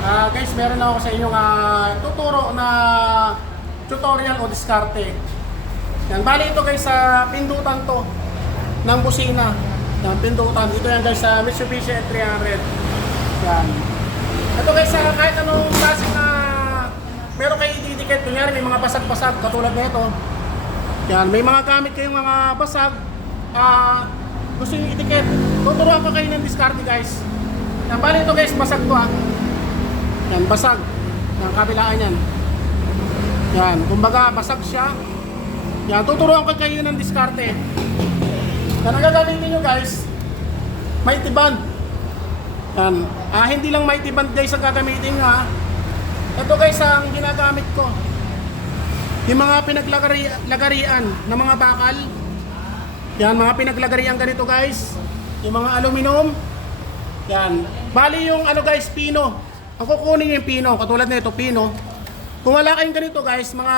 Ah, guys, meron ako sa inyong ah, tuturo na tutorial o diskarte. Yan, bali ito guys sa pindutan to ng busina. Yan, pindutan. Dito yan guys sa Mitsubishi 300. Yan. Ito guys, sa kahit anong klase na meron kayo ididikit, kunyari may mga basag-basag katulad nito. Yan, may mga gamit kayong mga basag. Ah, gusto nyo itikit. Tuturuan ko kayo ng diskarte guys. Yan, bali ito guys, basag to ah. Yan, basag. Yan, kabilaan yan. Yan, kumbaga basag siya. Yan, tuturuan ko kayo ng diskarte. Yan, ang gagamitin nyo guys, mighty band. Yan, ah, hindi lang mighty band guys ang gagamitin nyo ha. Ito guys ang ginagamit ko. Yung mga pinaglagarian ng mga bakal. Yan, mga pinaglagarian ganito guys. Yung mga aluminum. Yan. Bali yung ano guys, pino. Ang kukunin yung pino, katulad nito, pino. Kung wala kayong ganito guys, mga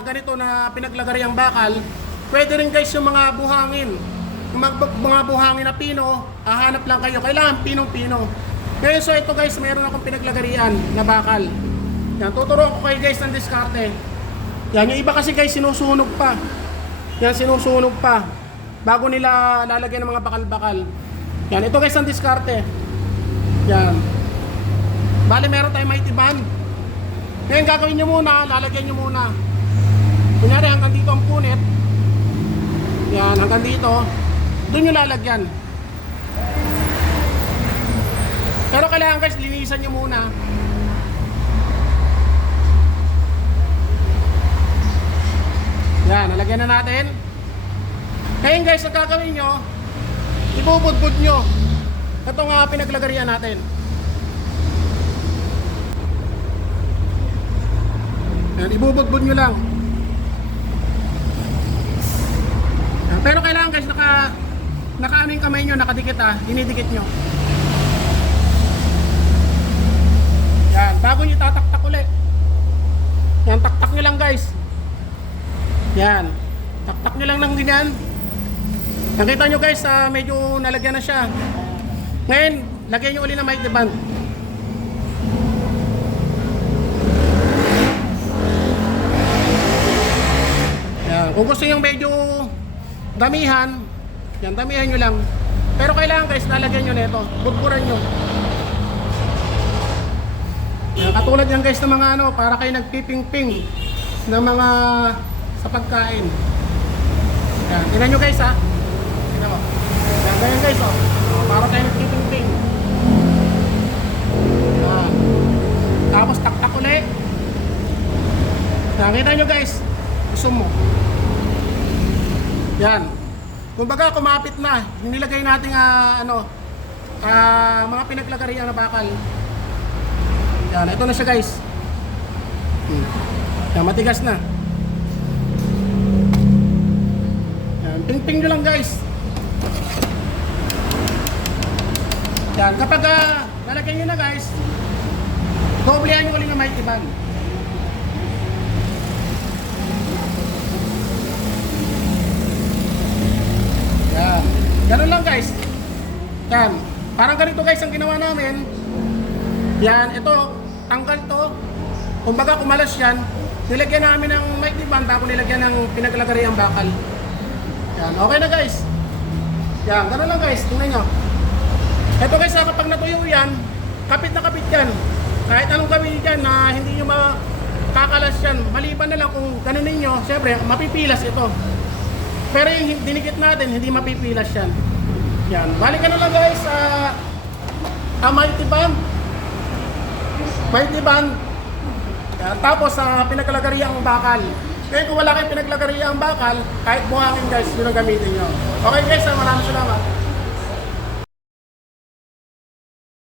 ganito na pinaglagariang bakal, pwede rin guys yung mga buhangin. Yung mga, buhangin na pino, hahanap lang kayo. Kailangan pinong-pino. Ngayon so ito guys, meron akong pinaglagarian na bakal. Yan, tuturuan ko kayo guys ng diskarte. Yan, yung iba kasi guys, sinusunog pa. Yan, sinusunog pa. Bago nila lalagyan ng mga bakal-bakal. Yan, ito guys ang diskarte. Yan. Bale, meron tayong mighty band. Ngayon, gagawin nyo muna, lalagyan nyo muna. Kunyari, hanggang dito ang punit. Yan, hanggang dito. Doon nyo lalagyan. Pero kailangan guys, linisan nyo muna. Yan, nalagyan na natin. Ngayon guys, ang gagawin nyo, ibubudbud nyo. Ito nga pinaglagarian natin. Yan, ibubudbud nyo lang. Yan, pero kailangan guys, naka, naka ano yung kamay nyo, nakadikit ah, dinidikit nyo. Yan, bago nyo tataktak ulit. Yan, taktak nyo lang guys. Yan. Taktak nyo lang ng ganyan. Nakita nyo guys, ah, medyo nalagyan na siya. Ngayon, lagyan nyo uli ng mic band. Yan. Kung gusto nyo medyo damihan, yan, damihan nyo lang. Pero kailangan guys, lalagyan nyo nito. Budburan nyo. Yan, katulad yan guys ng mga ano, para kayo nagpiping-ping ng mga sa pagkain. Yan, tingnan nyo guys ha. Tingnan mo. Yan, ganyan guys oh. Para kayo nagpiping-ping. Yan. Tapos taktak ulit. Yan, kita nyo guys. Gusto mo. Yan. Kumbaga kumapit na. Nilagay nating ah, ano, ah, mga pinaglagarian na bakal. Yan, ito na siya guys. Hmm. Yan, matigas na. Yan, ping-ping nyo lang guys. Yan, kapag uh, lalagyan nyo na guys, doblehan nyo ulit ng mighty band. Yan. Ganun lang guys. Yan. Parang ganito guys ang ginawa namin. Yan, ito, tanggal to. Kumbaga kumalas yan, nilagyan namin ng mighty band, tapos nilagyan ng pinaglagariang bakal. Yan, okay na guys. Yan, gano'n lang guys, tingnan nyo. Ito guys, ah, kapag natuyo yan, kapit na kapit yan. Kahit anong gawin dyan na hindi nyo makakalas yan, maliban na lang kung ganun ninyo, syempre, mapipilas ito. Pero yung dinikit natin, hindi mapipilas yan. Yan, balikan na lang guys sa uh, mighty band. Mighty band. Yan, tapos sa uh, pinaglagariang bakal. Kaya kung wala kayong pinaglagariang bakal, kahit buhangin guys, yun ang gamitin nyo. Okay guys, ah, maraming salamat.